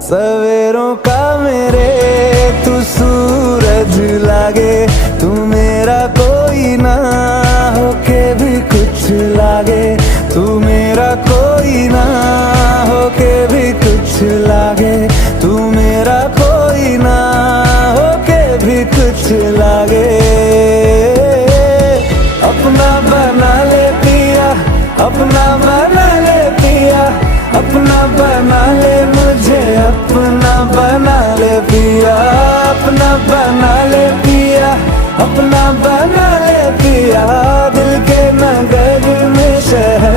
सवेरों का मेरे तू सूरज लागे, तू मेरा कोई ना होके भी कुछ लागे, तू मेरा कोई ना होके भी कुछ लागे, तू मेरा कोई ना होके भी कुछ लागे। अपना बना ले पिया, अपना बना ले पिया, अपना बना ले मुझे।